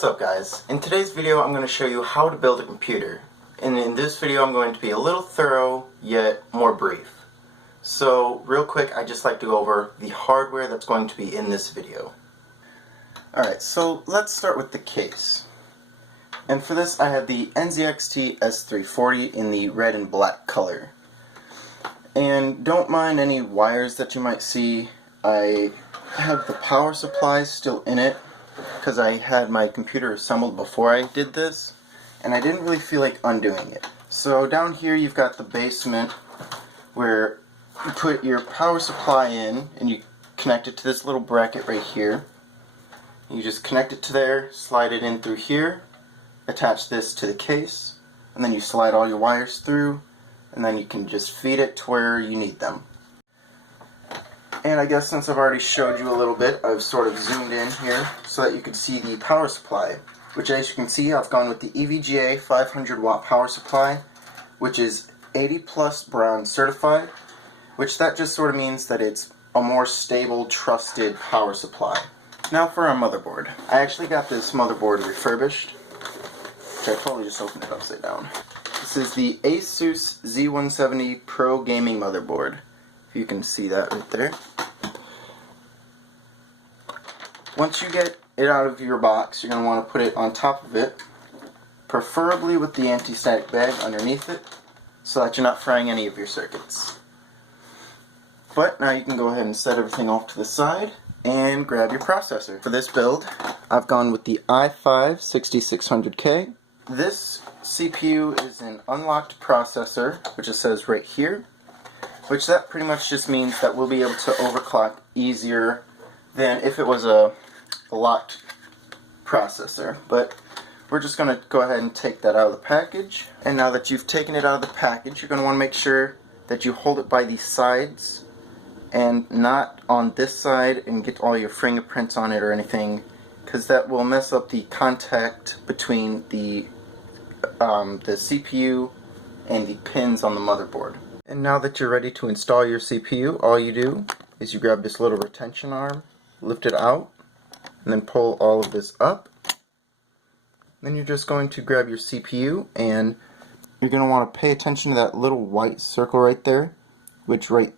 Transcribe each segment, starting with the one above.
What's up guys? In today's video I'm going to show you how to build a computer. And in this video I'm going to be a little thorough yet more brief. So real quick, I'd just like to go over the hardware that's going to be in this video. Alright, so let's start with the case. And for this I have the NZXT S340 in the red and black color. And don't mind any wires that you might see. I have the power supply still in it, because I had my computer assembled before I did this, and I didn't really feel like undoing it. So down here you've got the basement where you put your power supply in, and you connect it to this little bracket right here. You just connect it to there, slide it in through here, attach this to the case, and then you slide all your wires through, and then you can just feed it to where you need them. And I guess since I've already showed you a little bit, I've sort of zoomed in here so that you can see the power supply, which as you can see I've gone with the EVGA 500 watt power supply, which is 80 plus bronze certified, which that just sort of means that it's a more stable, trusted power supply. Now for our motherboard. I actually got this motherboard refurbished, which I probably just opened it upside down. This is the Asus Z170 Pro Gaming motherboard. If you can see that right there. Once you get it out of your box, you're going to want to put it on top of it, preferably with the anti-static bag underneath it, so that you're not frying any of your circuits. But now you can go ahead and set everything off to the side and grab your processor. For this build, I've gone with the i5-6600K. This CPU is an unlocked processor, which it says right here, which that pretty much just means that we'll be able to overclock easier than if it was a locked processor. But we're just going to go ahead and take that out of the package. And now that you've taken it out of the package, you're going to want to make sure that you hold it by the sides and not on this side and get all your fingerprints on it or anything, because that will mess up the contact between the CPU and the pins on the motherboard. And now that you're ready to install your CPU, all you do is you grab this little retention arm, lift it out, and then pull all of this up. Then you're just going to grab your CPU, and you're going to want to pay attention to that little white circle right there, which right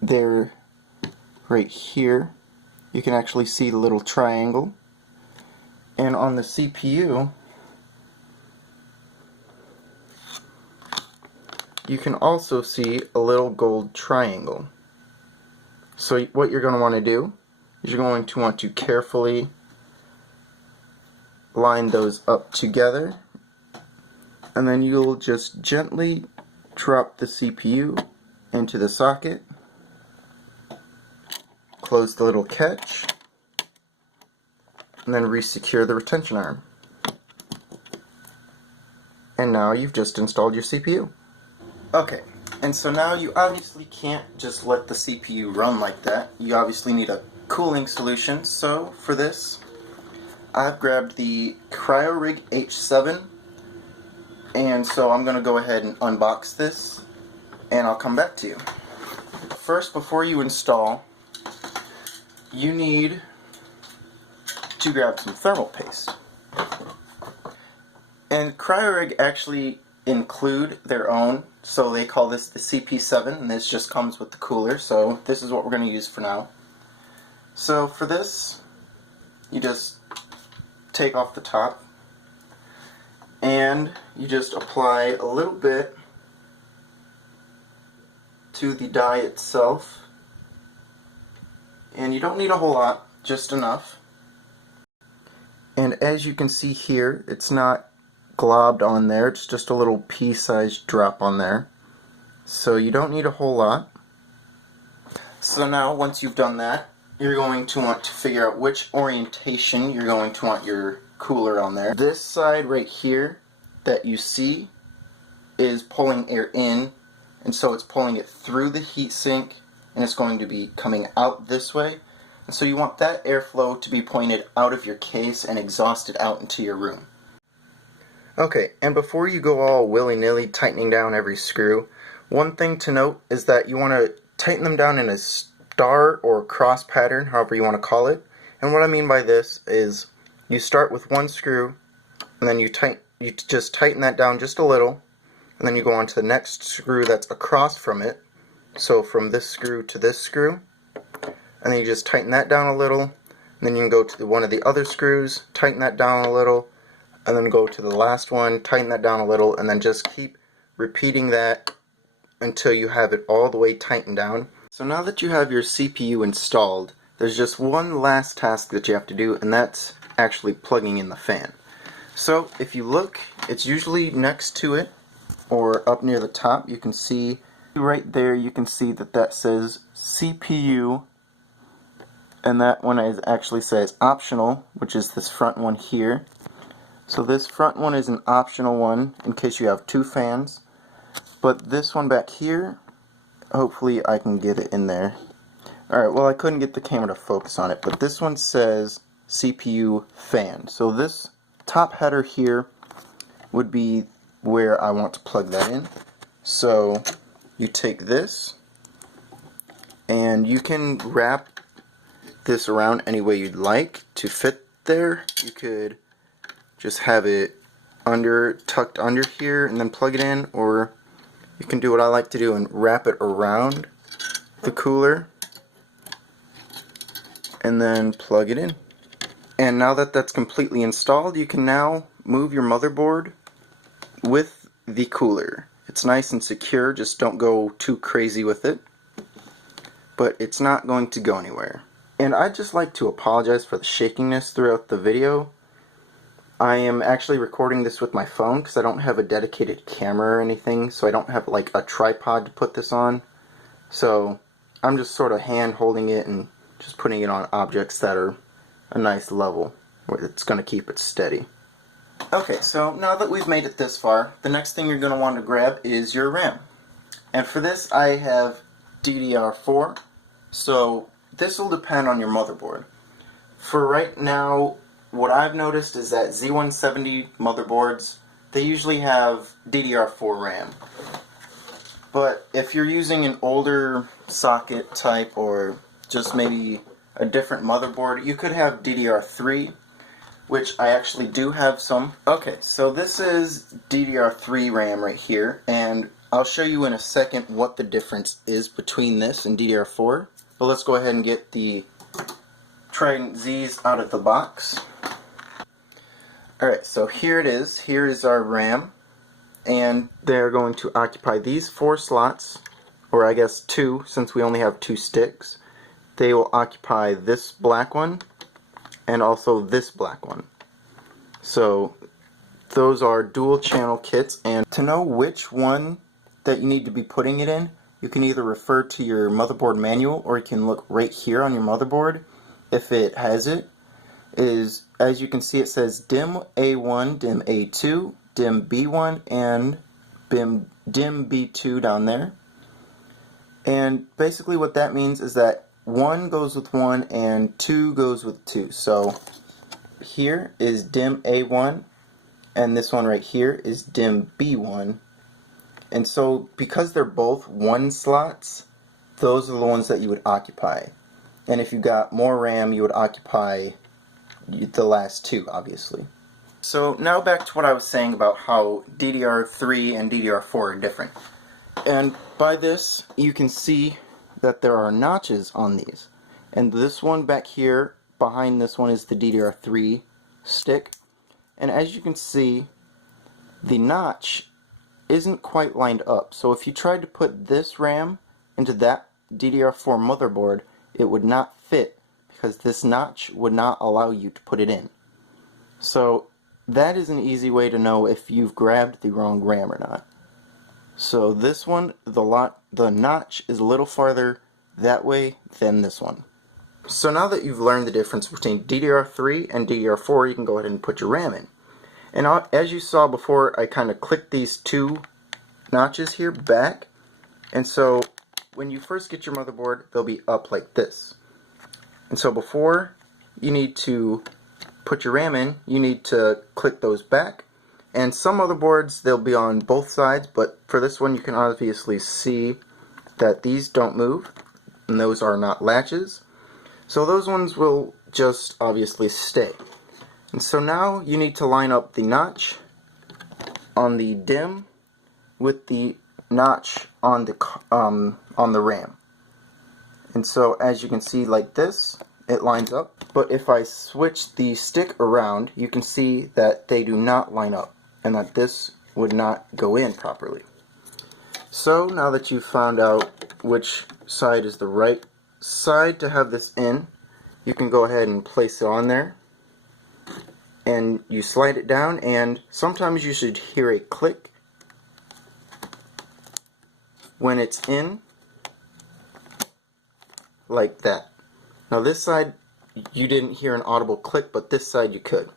there, right here, you can actually see the little triangle. And on the CPU, you can also see a little gold triangle. So what you're going to want to do is you're going to want to carefully line those up together, and then you'll just gently drop the CPU into the socket, close the little catch, and then re-secure the retention arm. And now you've just installed your CPU. Okay, and so now you obviously can't just let the CPU run like that. You obviously need a cooling solution. So for this, I've grabbed the CryoRig H7, and so I'm going to go ahead and unbox this, and I'll come back to you. First, before you install, you need to grab some thermal paste. And CryoRig actually include their own, so they call this the CP7, and this just comes with the cooler, so this is what we're going to use for now. So for this, you just take off the top, and you just apply a little bit to the die itself, and you don't need a whole lot, just enough. And as you can see here, it's not globbed on there, it's just a little pea-sized drop on there, so you don't need a whole lot. So now once you've done that, you're going to want to figure out which orientation you're going to want your cooler on there. This side right here that you see is pulling air in, and so it's pulling it through the heatsink, and it's going to be coming out this way. And so you want that airflow to be pointed out of your case and exhausted out into your room. Okay, and before you go all willy-nilly tightening down every screw, one thing to note is that you want to tighten them down in a star or cross pattern, however you want to call it. And what I mean by this is you start with one screw, and then you just tighten that down just a little, and then you go on to the next screw that's across from it. So from this screw to this screw, and then you just tighten that down a little, and then you can go to one of the other screws, tighten that down a little, and then go to the last one, tighten that down a little, and then just keep repeating that until you have it all the way tightened down. So now that you have your CPU installed, there's just one last task that you have to do, and that's actually plugging in the fan. So if you look, it's usually next to it, or up near the top. You can see right there, you can see that says CPU, and that one actually says optional, which is this front one here. So this front one is an optional one in case you have two fans, but this one back here, hopefully I can get it in there. Alright, well, I couldn't get the camera to focus on it, but this one says CPU fan. So this top header here would be where I want to plug that in. So you take this, and you can wrap this around any way you'd like to fit there. You could just have it tucked under here and then plug it in, or you can do what I like to do and wrap it around the cooler and then plug it in. And now that that's completely installed, you can now move your motherboard with the cooler. It's nice and secure, just don't go too crazy with it, but it's not going to go anywhere. And I'd just like to apologize for the shakiness throughout the video. I am actually recording this with my phone because I don't have a dedicated camera or anything, so I don't have like a tripod to put this on. So I'm just sort of hand holding it and just putting it on objects that are a nice level where it's going to keep it steady. Okay, so now that we've made it this far, the next thing you're going to want to grab is your RAM. And for this I have DDR4, so this will depend on your motherboard. For right now, what I've noticed is that Z170 motherboards, they usually have DDR4 RAM. But if you're using an older socket type or just maybe a different motherboard, you could have DDR3, which I actually do have some. Okay, so this is DDR3 RAM right here, and I'll show you in a second what the difference is between this and DDR4. But let's go ahead and get the Trident Z's out of the box. Alright, so here it is. Here is our RAM, and they're going to occupy these 4 slots, or I guess 2 since we only have 2 sticks. They will occupy this black one and also this black one. So those are dual channel kits, and to know which one that you need to be putting it in, you can either refer to your motherboard manual, or you can look right here on your motherboard if it has it. As you can see, it says DIMM A1, DIMM A2, DIMM B1, and DIMM B2 down there. And basically what that means is that 1 goes with 1 and 2 goes with 2. So here is DIMM A1, and this one right here is DIMM B1. And so because they're both 1 slots, those are the ones that you would occupy. And if you got more RAM, you would occupy the last 2, obviously. So now back to what I was saying about how DDR3 and DDR4 are different. And by this, you can see that there are notches on these. And this one back here, behind this one, is the DDR3 stick. And as you can see, the notch isn't quite lined up. So if you tried to put this RAM into that DDR4 motherboard, it would not fit, because this notch would not allow you to put it in. So that is an easy way to know if you've grabbed the wrong RAM or not. So this one, the notch is a little farther that way than this one. So now that you've learned the difference between DDR3 and DDR4, you can go ahead and put your RAM in. And as you saw before, I kind of clicked these 2 notches here back. And so when you first get your motherboard, they'll be up like this. And so before you need to put your RAM in, you need to click those back. And some motherboards, they'll be on both sides, but for this one you can obviously see that these don't move, and those are not latches. So those ones will just obviously stay. And so now you need to line up the notch on the DIMM with the notch on the RAM. And so as you can see, like this, it lines up. But if I switch the stick around, you can see that they do not line up and that this would not go in properly. So now that you've found out which side is the right side to have this in, you can go ahead and place it on there. And you slide it down, and sometimes you should hear a click when it's in, like that. Now this side you didn't hear an audible click, but this side you could.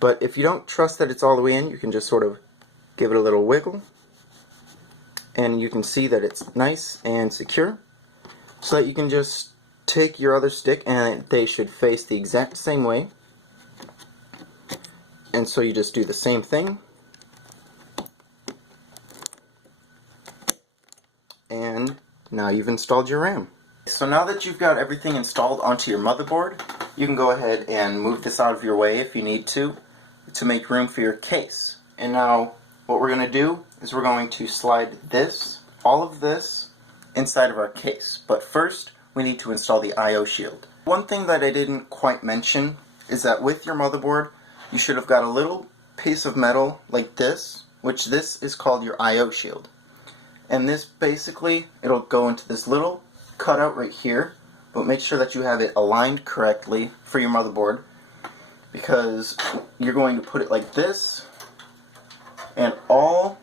But if you don't trust that it's all the way in, you can just sort of give it a little wiggle, and you can see that it's nice and secure, so that you can just take your other stick and they should face the exact same way. And so you just do the same thing, and now you've installed your RAM. So now that you've got everything installed onto your motherboard, you can go ahead and move this out of your way if you need to make room for your case. And now what we're going to do is we're going to slide this, all of this, inside of our case. But first we need to install the I/O shield. One thing that I didn't quite mention is that with your motherboard you should have got a little piece of metal like this, which this is called your I/O shield. And this basically, it'll go into this little cutout right here, but make sure that you have it aligned correctly for your motherboard, because you're going to put it like this, and all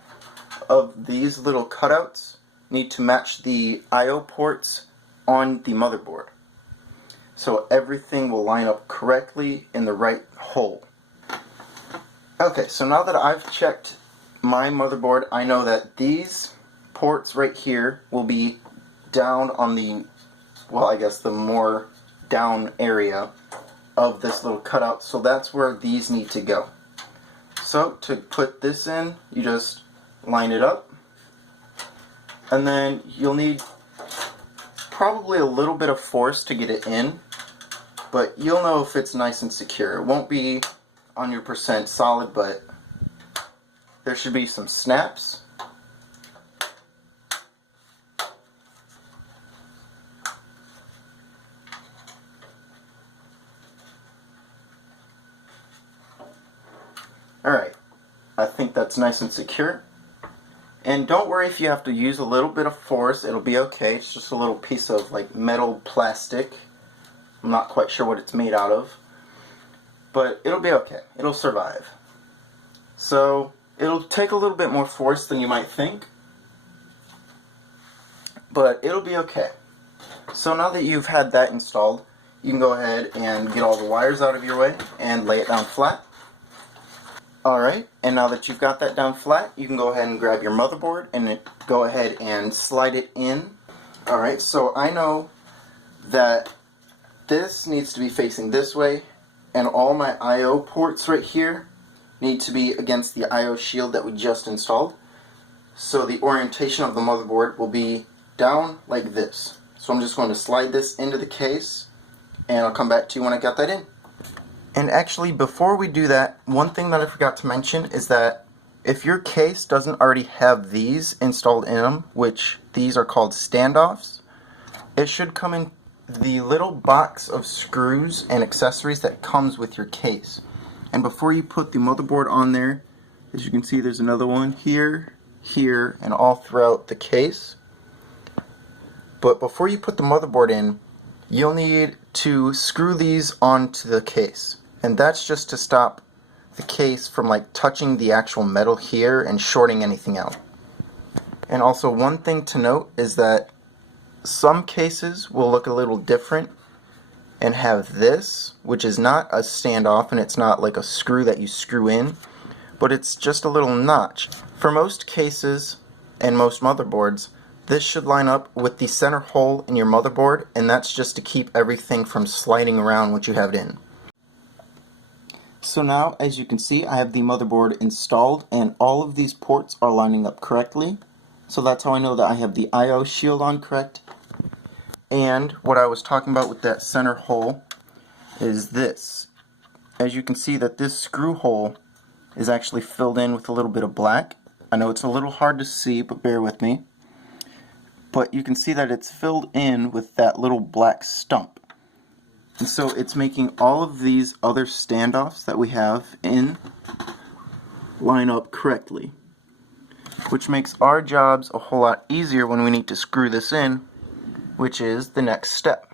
of these little cutouts need to match the I/O ports on the motherboard. So everything will line up correctly in the right hole. Okay, so now that I've checked my motherboard, I know that these ports right here will be down on the, well, I guess the more down area of this little cutout, so that's where these need to go. So to put this in, you just line it up, and then you'll need probably a little bit of force to get it in, but you'll know if it's nice and secure. It won't be 100% solid, but there should be some snaps. Alright, I think that's nice and secure. And don't worry if you have to use a little bit of force, it'll be okay. It's just a little piece of like metal plastic. I'm not quite sure what it's made out of, but it'll be okay. It'll survive. So it'll take a little bit more force than you might think, but it'll be okay. So now that you've had that installed, you can go ahead and get all the wires out of your way and lay it down flat. Alright, and now that you've got that down flat, you can go ahead and grab your motherboard and go ahead and slide it in. Alright, so I know that this needs to be facing this way, and all my I/O ports right here need to be against the I/O shield that we just installed. So the orientation of the motherboard will be down like this. So I'm just going to slide this into the case, and I'll come back to you when I got that in. And actually, before we do that, one thing that I forgot to mention is that if your case doesn't already have these installed in them, which these are called standoffs, it should come in the little box of screws and accessories that comes with your case. And before you put the motherboard on there, as you can see, there's another one here, here, and all throughout the case. But before you put the motherboard in, you'll need to screw these onto the case. And that's just to stop the case from like touching the actual metal here and shorting anything out. And also one thing to note is that some cases will look a little different and have this, which is not a standoff and it's not like a screw that you screw in, but it's just a little notch. For most cases and most motherboards, this should line up with the center hole in your motherboard, and that's just to keep everything from sliding around once you have it in. So now, as you can see, I have the motherboard installed and all of these ports are lining up correctly. So that's how I know that I have the I/O shield on correct. And what I was talking about with that center hole is this. as you can see that this screw hole is actually filled in with a little bit of black. I know it's a little hard to see, but bear with me. But you can see that it's filled in with that little black stump. And so it's making all of these other standoffs that we have in line up correctly, which makes our jobs a whole lot easier when we need to screw this in, which is the next step.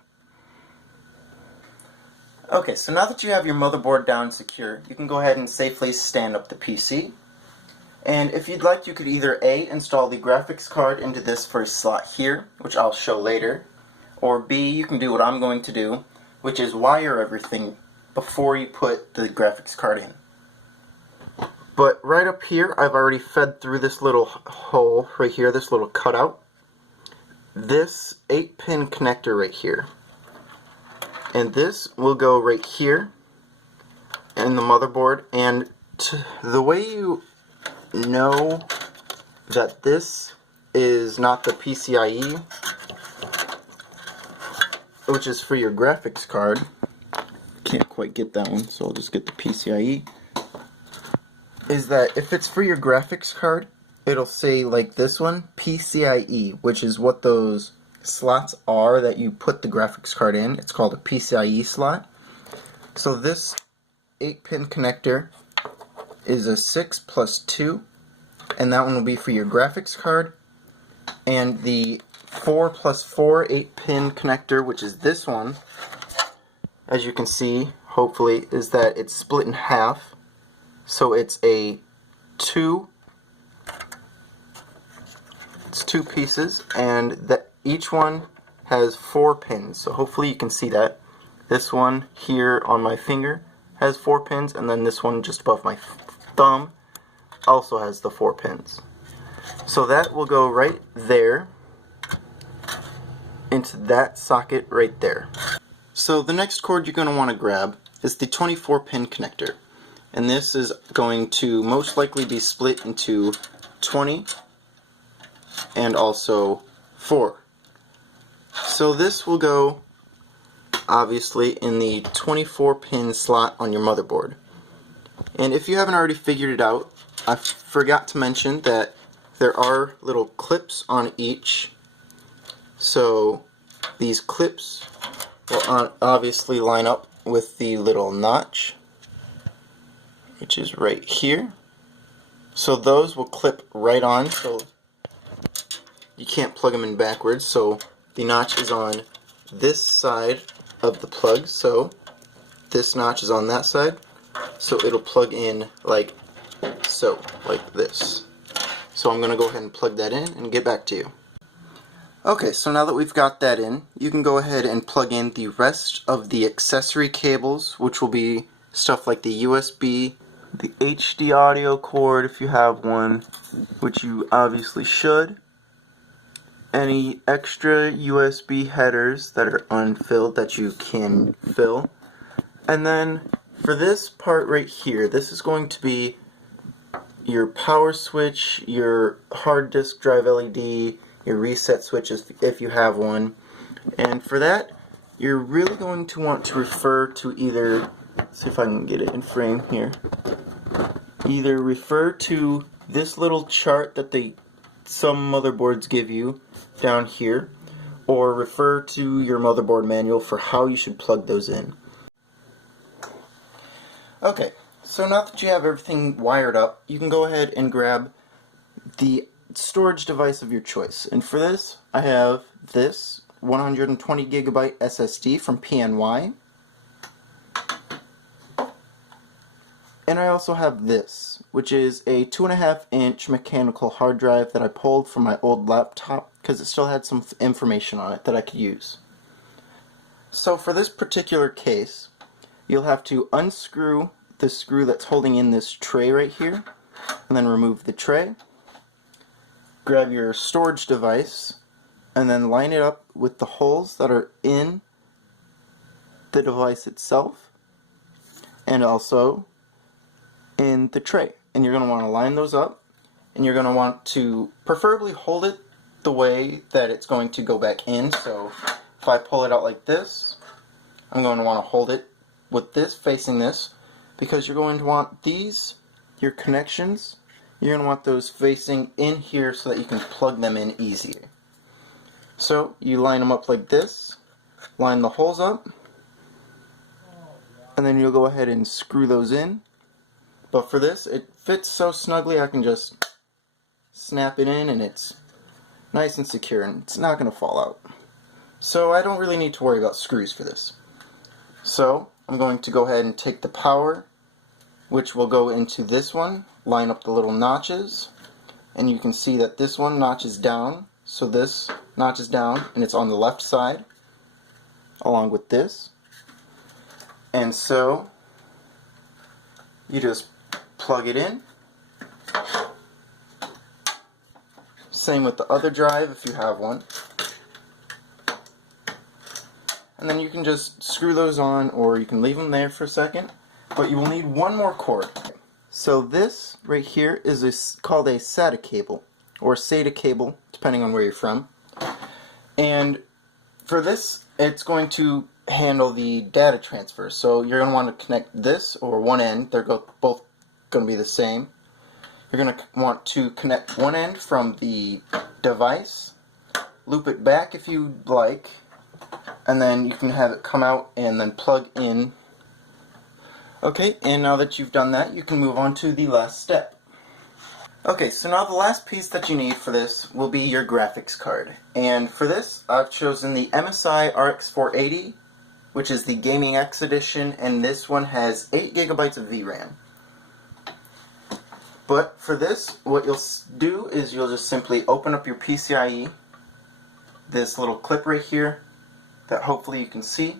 Okay, so now that you have your motherboard down and secure, you can go ahead and safely stand up the PC. And if you'd like, you could either A, install the graphics card into this first slot here, which I'll show later, or B, you can do what I'm going to do, which is wire everything before you put the graphics card in. But right up here, I've already fed through this little hole right here, this little cutout, this 8-pin connector right here. And this will go right here in the motherboard, and the way you know that this is not the PCIe, which is for your graphics card, can't quite get that one, so I'll just get the PCIe, is that if it's for your graphics card, it'll say like this one, PCIe, which is what those slots are that you put the graphics card in. It's called a PCIe slot. So this 8-pin connector is a 6 plus 2, and that one will be for your graphics card. And the 4 plus 4 8-pin connector, which is this one, as you can see, hopefully, is that it's split in half. So it's two pieces, and that each one has 4 pins, so hopefully you can see that. This one here on my finger has 4 pins, and then this one just above my thumb also has the 4 pins. So that will go right there into that socket right there. So the next cord you're going to want to grab is the 24-pin connector, and this is going to most likely be split into 20 and also 4. So this will go, obviously, in the 24-pin slot on your motherboard. And if you haven't already figured it out, I forgot to mention that there are little clips on each. So these clips will obviously line up with the little notch, which is right here. So those will clip right on, so you can't plug them in backwards. So the notch is on this side of the plug, so this notch is on that side, so it'll plug in like so, like this. So I'm going to go ahead and plug that in and get back to you. Okay, so now that we've got that in, you can go ahead and plug in the rest of the accessory cables, which will be stuff like the USB, the HD audio cord if you have one, which you obviously should, any extra USB headers that are unfilled that you can fill, and then for this part right here, this is going to be your power switch, your hard disk drive LED, your reset switches if you have one. And for that, you're really going to want to refer to either, let's see if I can get it in frame here, either refer to this little chart that some motherboards give you down here, or refer to your motherboard manual for how you should plug those in. Okay, so now that you have everything wired up, you can go ahead and grab the storage device of your choice. And for this, I have this 120 gigabyte SSD from PNY. And I also have this, which is a 2.5-inch mechanical hard drive that I pulled from my old laptop because it still had some information on it that I could use. So for this particular case, you'll have to unscrew the screw that's holding in this tray right here, and then remove the tray. Grab your storage device, and then line it up with the holes that are in the device itself, and also in the tray. And you're going to want to line those up, and you're going to want to preferably hold it the way that it's going to go back in. So if I pull it out like this, I'm going to want to hold it with this facing this, because you're going to want these, your connections, you're going to want those facing in here so that you can plug them in easier. So you line them up like this, line the holes up, and then you'll go ahead and screw those in. But for this, it fits so snugly I can just snap it in and it's nice and secure and it's not going to fall out. So I don't really need to worry about screws for this. So I'm going to go ahead and take the power, which will go into this one, line up the little notches, and you can see that this one notches down, so this notches down and it's on the left side along with this. And so you just plug it in. Same with the other drive if you have one. And then you can just screw those on, or you can leave them there for a second. But you will need one more cord. So this right here is called a SATA cable, or SATA cable, depending on where you're from. And for this, it's going to handle the data transfer. So you're going to want to connect this, or one end. They're both going to be the same. You're going to want to connect one end from the device, loop it back if you like, and then you can have it come out and then plug in. Okay, and now that you've done that, you can move on to the last step. Okay, so now the last piece that you need for this will be your graphics card. And for this, I've chosen the MSI RX 480, which is the Gaming X edition, and this one has 8 GB of VRAM. But for this, what you'll do is you'll just simply open up your PCIe, this little clip right here that hopefully you can see.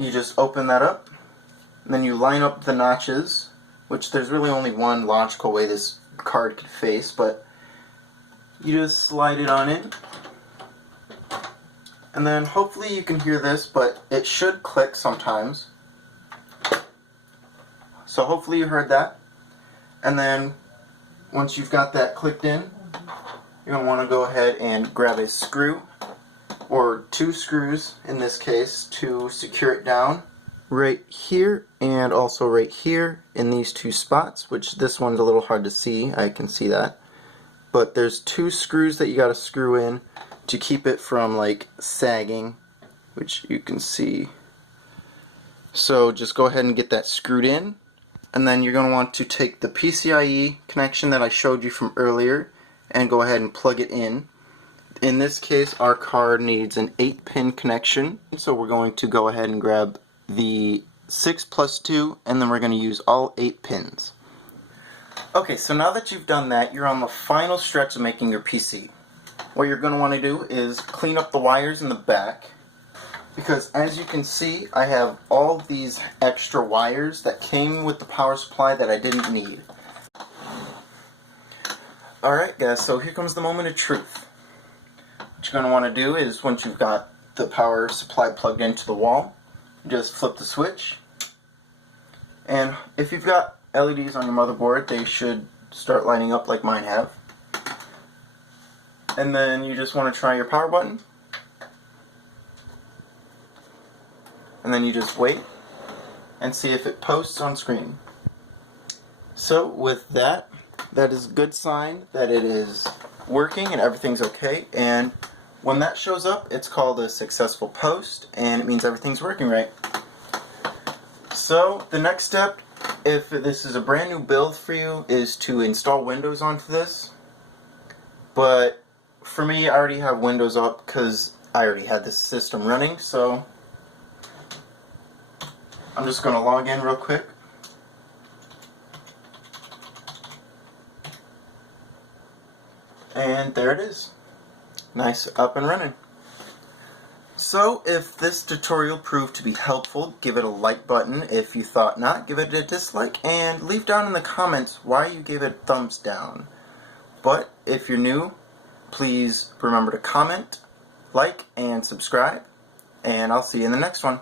You just open that up, and then you line up the notches, which there's really only one logical way this card could face, but you just slide it on in. And then hopefully you can hear this, but it should click sometimes. So hopefully you heard that. And then once you've got that clicked in, you're going to want to go ahead and grab a screw, or 2 screws in this case, to secure it down right here and also right here in these 2 spots, which this one's a little hard to see. I can see that. But there's 2 screws that you got to screw in to keep it from like sagging, which you can see. So just go ahead and get that screwed in. And then you're going to want to take the PCIe connection that I showed you from earlier and go ahead and plug it in. In this case, our card needs an 8-pin connection, so we're going to go ahead and grab the 6 plus 2, and then we're going to use all 8 pins. Okay, so now that you've done that, you're on the final stretch of making your PC. What you're going to want to do is clean up the wires in the back, because as you can see, I have all these extra wires that came with the power supply that I didn't need. Alright guys, so here comes the moment of truth. What you're going to want to do is, once you've got the power supply plugged into the wall, just flip the switch. And if you've got LEDs on your motherboard, they should start lining up like mine have. And then you just want to try your power button. And then you just wait and see if it posts on screen. So with that, that is a good sign that it is working and everything's okay. And when that shows up, it's called a successful post, and it means everything's working right. So the next step, if this is a brand new build for you, is to install Windows onto this. But for me, I already have Windows up because I already had this system running, so I'm just going to log in real quick. And there it is. Nice, up and running. So if this tutorial proved to be helpful, give it a like button. If you thought not, give it a dislike, and leave down in the comments why you gave it a thumbs down. But if you're new, please remember to comment, like, and subscribe, and I'll see you in the next one.